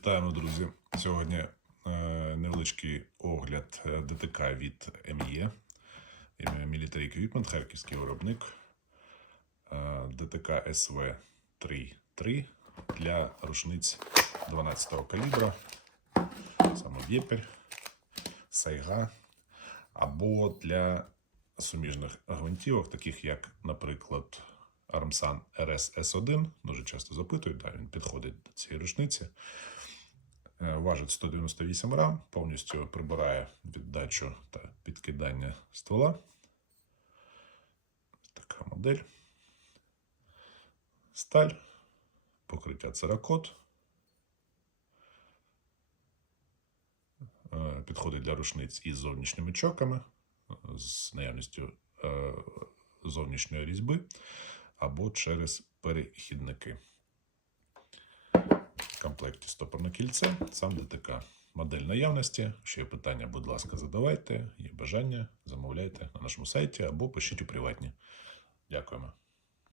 Вітаємо, друзі! Сьогодні е, невеличкий огляд е, ДТК від МІЕ. Military Equipment, харківський виробник. Е, ДТК СВ 3.3 для рушниць 12-го калібра, саме Вєпер, Сайга, або для суміжних гвинтівок, таких як, наприклад, Armsan RS S1. Дуже часто запитують, да, він підходить до цієї рушниці. Е, Важить 198 грам, повністю прибирає віддачу та підкидання ствола. Така модель. Сталь, покриття церакот. Е, Підходить для рушниць із зовнішніми чоками, з наявністю е, зовнішньої різьби або через перехідники. Комплекті стопорне кільце, сам ДТК. Модель наявності. Ще є питання, будь ласка, задавайте. Є бажання, замовляйте на нашому сайті або пишіть у приватні. Дякуємо.